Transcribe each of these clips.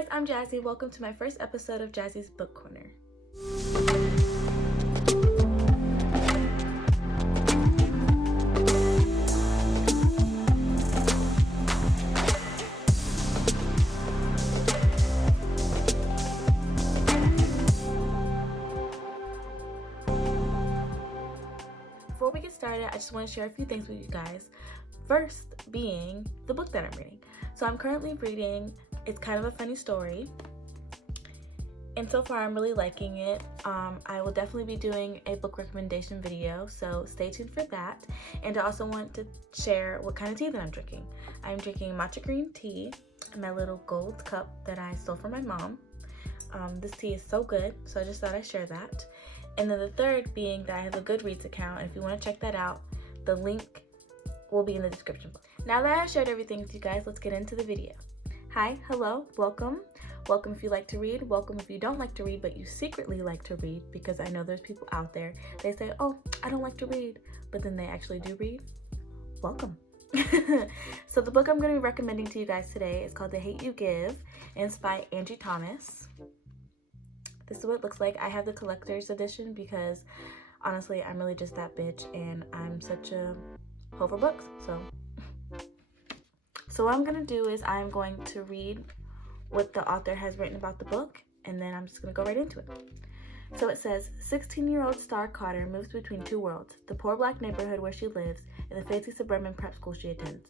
guys, I'm Jazzy. Welcome to my first episode of Jazzy's Book Corner. Before we get started, I just want to share a few things with you guys. First being the book that I'm reading. So I'm currently reading, it's kind of a funny story, and so far I'm really liking it. I will definitely be doing a book recommendation video, so stay tuned for that. And I also want to share what kind of tea that I'm drinking. I'm drinking matcha green tea in my little gold cup that I stole from my mom. This tea is so good, so I just thought I'd share that. And then the third being that I have a Goodreads account, and if you want to check that out, the link will be in the description box. Now that I've shared everything with you guys, let's get into the video. Hi, hello, welcome. Welcome if you like to read, welcome if you don't like to read, but you secretly like to read, because I know there's people out there, they say, oh, I don't like to read, but then they actually do read. Welcome. So the book I'm going to be recommending to you guys today is called The Hate U Give, and it's by Angie Thomas. This is what it looks like. I have the collector's edition because honestly, I'm really just that bitch and I'm such a hoe for books. So what I'm gonna do is I'm going to read what the author has written about the book, and then I'm just gonna go right into it. So it says, 16-year-old Star Carter moves between two worlds, the poor black neighborhood where she lives and the fancy suburban prep school she attends.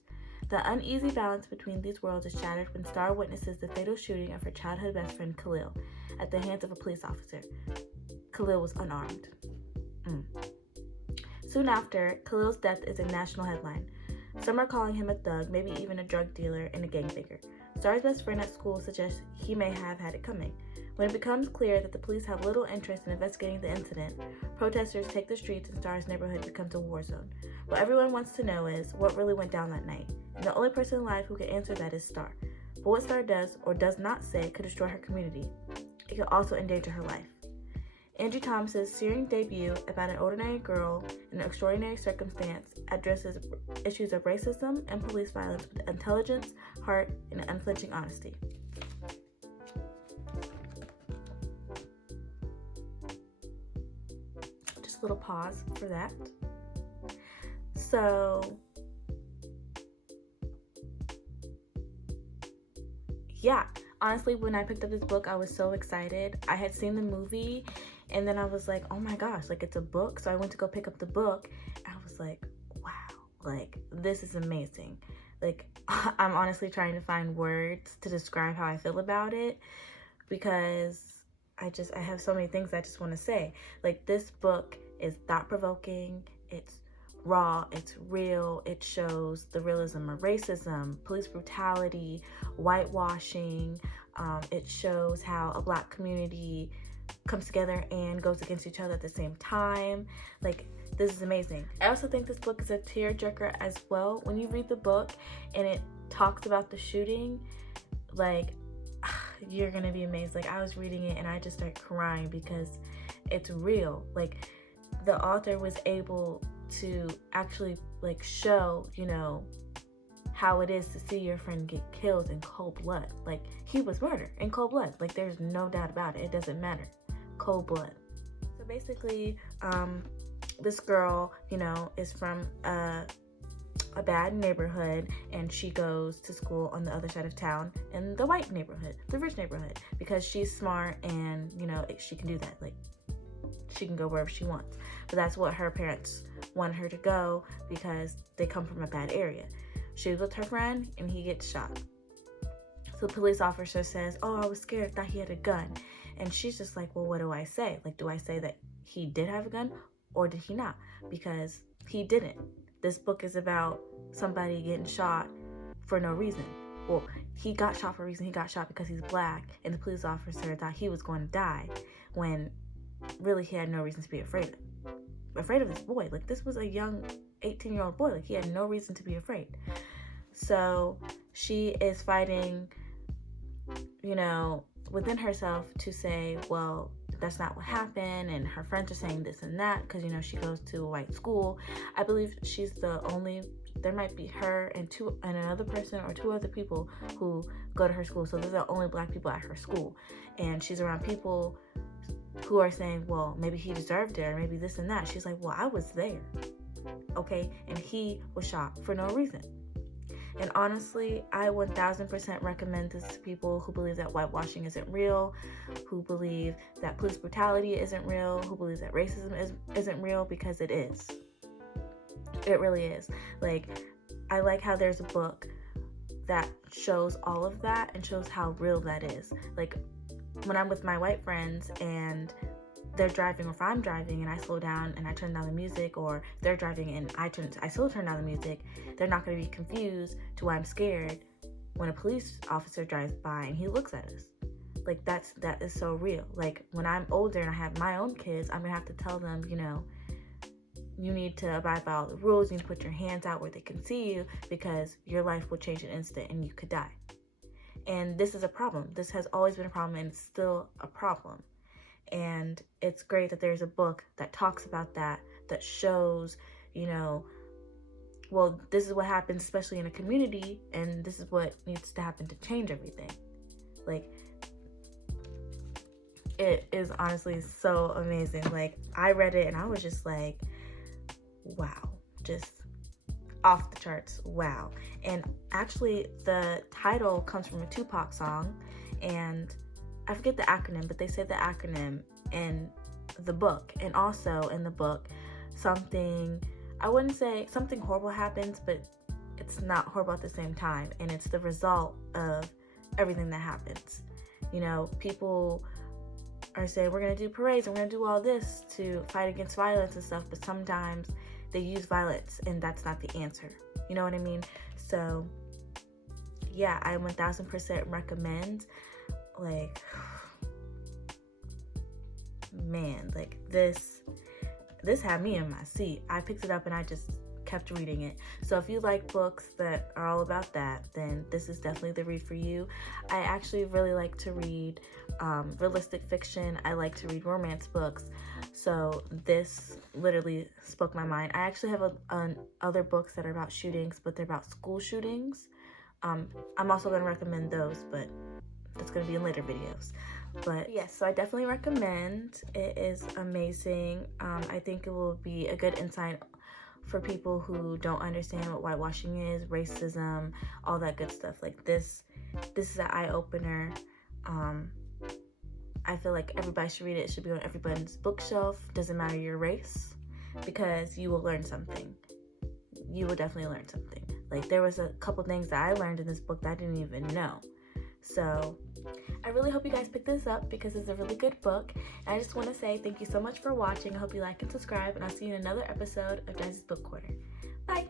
The uneasy balance between these worlds is shattered when Star witnesses the fatal shooting of her childhood best friend Khalil at the hands of a police officer. Khalil was unarmed. Soon after, Khalil's death is a national headline. Some are calling him a thug, maybe even a drug dealer and a gangbanger. Star's best friend at school suggests he may have had it coming. When it becomes clear that the police have little interest in investigating the incident, protesters take the streets and Star's neighborhood becomes a war zone. What everyone wants to know is what really went down that night. And the only person alive who can answer that is Star. But what Star does or does not say could destroy her community. It could also endanger her life. Angie Thomas's searing debut about an ordinary girl in an extraordinary circumstance addresses issues of racism and police violence with intelligence, heart, and unflinching honesty. Just a little pause for that. So, yeah, honestly, when I picked up this book, I was so excited. I had seen the movie, and then I was like, oh my gosh, like, it's a book. So I went to go pick up the book, and I was like, wow, like, this is amazing. Like, I'm honestly trying to find words to describe how I feel about it, because I have so many things I just want to say. Like, this book is thought-provoking, it's raw, it's real, it shows the realism of racism, police brutality, whitewashing. It shows how a black community comes together and goes against each other at the same time. Like, this is amazing. I also think this book is a tearjerker as well. When you read the book and it talks about the shooting, like, you're gonna be amazed. Like, I was reading it and I just started crying because it's real. Like, the author was able to actually, like, show, you know, how it is to see your friend get killed in cold blood. Like, he was murdered in cold blood. Like, there's no doubt about it. It doesn't matter. Cold blood. So basically, this girl, you know, is from a bad neighborhood, and she goes to school on the other side of town in the white neighborhood, the rich neighborhood, because she's smart and, you know, she can do that. Like, she can go wherever she wants. But that's what her parents want her to go, because they come from a bad area. She was with her friend and he gets shot. So the police officer says, oh, I was scared, thought he had a gun. And she's just like, well, what do I say? Like, do I say that he did have a gun or did he not? Because he didn't. This book is about somebody getting shot for no reason. Well, he got shot for a reason. He got shot because he's black, and the police officer thought he was going to die, when really he had no reason to be afraid of this boy. Like, this was a young 18-year-old boy. Like, he had no reason to be afraid. So she is fighting, you know, within herself to say, well, that's not what happened, and her friends are saying this and that because, you know, she goes to a white school. I believe she's the only there might be her and another person or 2 other people who go to her school. So they're the only black people at her school. And she's around people who are saying, well, maybe he deserved it, or maybe this and that. She's like, well, I was there. Okay? And he was shot for no reason. And honestly, I 1000% recommend this to people who believe that whitewashing isn't real, who believe that police brutality isn't real, who believes that racism isn't real, because it is. It really is. Like, I like how there's a book that shows all of that and shows how real that is. Like, when I'm with my white friends and they're driving, or if I'm driving and I slow down and I turn down the music, or they're driving and I still turn down the music, they're not going to be confused to why I'm scared when a police officer drives by and he looks at us. Like, that is so real. Like, when I'm older and I have my own kids, I'm going to have to tell them, you know, you need to abide by all the rules. You need to put your hands out where they can see you, because your life will change in an instant and you could die. And this is a problem. This has always been a problem, and it's still a problem. And it's great that there's a book that talks about that shows, you know, well, this is what happens, especially in a community, and this is what needs to happen to change everything. Like, it is honestly so amazing. Like, I read it and I was just like, wow, just off the charts, wow. And actually, the title comes from a Tupac song, and I forget the acronym, but they say the acronym in the book. And also in the book, I wouldn't say something horrible happens, but it's not horrible at the same time. And it's the result of everything that happens. You know, people are saying, we're going to do parades, and we're going to do all this to fight against violence and stuff, but sometimes they use violence, and that's not the answer. You know what I mean? So, yeah, I 1000% recommend. Like, man, like, this had me in my seat. I picked it up and I just kept reading it. So if you like books that are all about that, then this is definitely the read for you. I actually really like to read realistic fiction. I like to read romance books. So this literally spoke my mind. I actually have other books that are about shootings, but they're about school shootings. I'm also going to recommend those, but that's going to be in later videos. But yes, so I definitely recommend. It is amazing. I think it will be a good insight for people who don't understand what whitewashing is, racism, all that good stuff. Like, this is an eye-opener. I feel like everybody should read it. It should be on everybody's bookshelf. Doesn't matter your race, because you will learn something. You will definitely learn something. Like, there was a couple things that I learned in this book that I didn't even know. So I really hope you guys pick this up, because it's a really good book. And I just want to say thank you so much for watching. I hope you like and subscribe, and I'll see you in another episode of Jazzy's Book Corner. Bye!